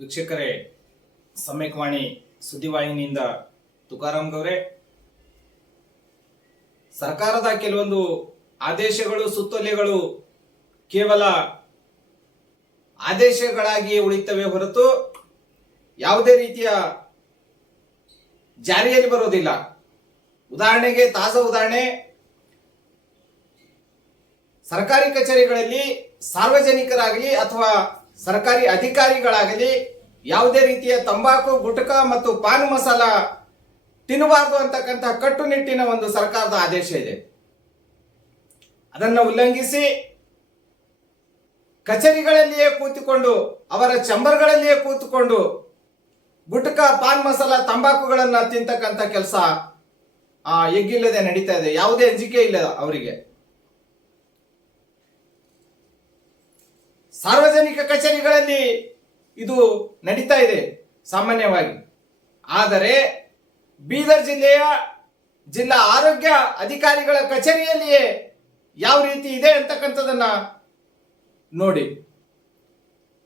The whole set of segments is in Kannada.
ವೀಕ್ಷಕರೇ, ಸಮ್ಯಕವಾಣಿ ಸುದ್ದಿವಾಹಿನಿಯಿಂದ ತುಕಾರಾಮ್ ಗೌರೆ. ಸರ್ಕಾರದ ಕೆಲವೊಂದು ಆದೇಶಗಳು ಸುತ್ತೋಲೆಗಳು ಕೇವಲ ಆದೇಶಗಳಾಗಿ ಉಳಿತವೆ ಹೊರತು ಯಾವುದೇ ರೀತಿಯ ಜಾರಿಯಲ್ಲಿ ಬರೋದಿಲ್ಲ. ಉದಾಹರಣೆಗೆ, ತಾಜಾ ಉದಾಹರಣೆ, ಸರ್ಕಾರಿ ಕಚೇರಿಗಳಲ್ಲಿ ಸಾರ್ವಜನಿಕರಾಗಲಿ ಅಥವಾ ಸರ್ಕಾರಿ ಅಧಿಕಾರಿಗಳಾಗಲಿ ಯಾವುದೇ ರೀತಿಯ ತಂಬಾಕು, ಗುಟಕ ಮತ್ತು ಪಾನ್ ಮಸಾಲ ತಿನ್ನಬಾರದು ಅಂತಕ್ಕಂಥ ಕಟ್ಟುನಿಟ್ಟಿನ ಒಂದು ಸರ್ಕಾರದ ಆದೇಶ ಇದೆ. ಅದನ್ನು ಉಲ್ಲಂಘಿಸಿ ಕಚೇರಿಗಳಲ್ಲಿಯೇ ಕೂತುಕೊಂಡು, ಅವರ ಚಂಬರ್ಗಳಲ್ಲಿಯೇ ಕೂತುಕೊಂಡು ಗುಟಕ, ಪಾನ್ ಮಸಾಲ, ತಂಬಾಕುಗಳನ್ನ ತಿಂತಕ್ಕಂಥ ಕೆಲಸ ಎಗ್ಗಿಲ್ಲದೆ ನಡೀತಾ ಇದೆ. ಯಾವುದೇ ಅಂಜಿಕೆ ಇಲ್ಲ ಅವರಿಗೆ. ಸಾರ್ವಜನಿಕ ಕಚೇರಿಗಳಲ್ಲಿ ಇದು ನಡೀತಾ ಇದೆ ಸಾಮಾನ್ಯವಾಗಿ. ಆದರೆ ಬೀದರ್ ಜಿಲ್ಲೆಯ ಜಿಲ್ಲಾ ಆರೋಗ್ಯ ಅಧಿಕಾರಿಗಳ ಕಚೇರಿಯಲ್ಲಿಯೇ ಯಾವ ರೀತಿ ಇದೆ ಅಂತಕ್ಕಂಥದನ್ನ ನೋಡಿ.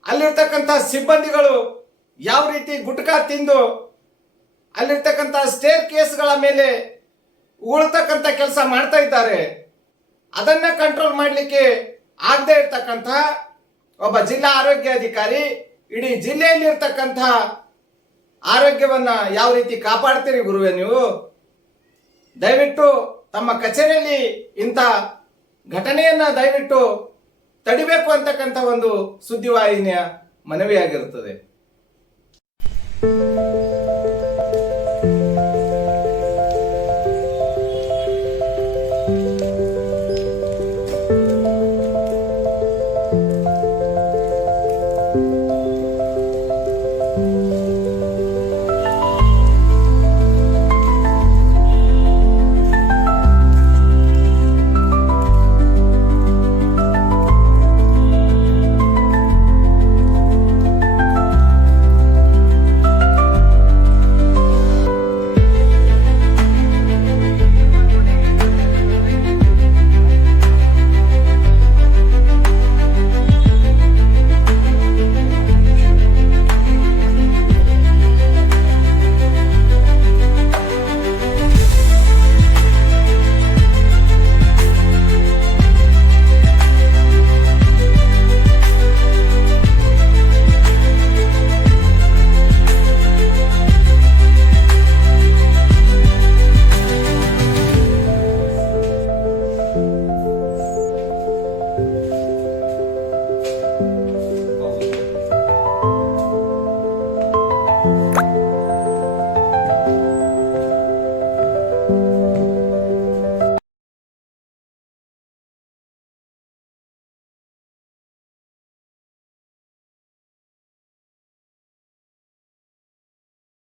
ಅಲ್ಲಿರ್ತಕ್ಕಂಥ ಸಿಬ್ಬಂದಿಗಳು ಯಾವ ರೀತಿ ಗುಟ್ಕಾ ತಿಂದು ಅಲ್ಲಿರ್ತಕ್ಕಂಥ ಸ್ಟೇರ್ ಕೇಸ್ಗಳ ಮೇಲೆ ಉಗುಳ್ತಕ್ಕಂಥ ಕೆಲಸ ಮಾಡ್ತಾ ಇದ್ದಾರೆ. ಅದನ್ನ ಕಂಟ್ರೋಲ್ ಮಾಡಲಿಕ್ಕೆ ಆಗದೆ ಇರ್ತಕ್ಕಂಥ ಒಬ್ಬ ಜಿಲ್ಲಾ ಆರೋಗ್ಯ ಅಧಿಕಾರಿ ಇಡೀ ಜಿಲ್ಲೆಯಲ್ಲಿ ಇರ್ತಕ್ಕಂಥ ಆರೋಗ್ಯವನ್ನ ಯಾವ ರೀತಿ ಕಾಪಾಡ್ತೀರಿ ಗುರುವೇ ನೀವು? ದಯವಿಟ್ಟು ತಮ್ಮ ಕಚೇರಿಯಲ್ಲಿ ಇಂಥ ಘಟನೆಯನ್ನ ದಯವಿಟ್ಟು ತಡಿಬೇಕು ಅಂತಕ್ಕಂಥ ಒಂದು ಸುದ್ದಿವಾಹಿನಿಯ ಮನವಿಯಾಗಿರುತ್ತದೆ.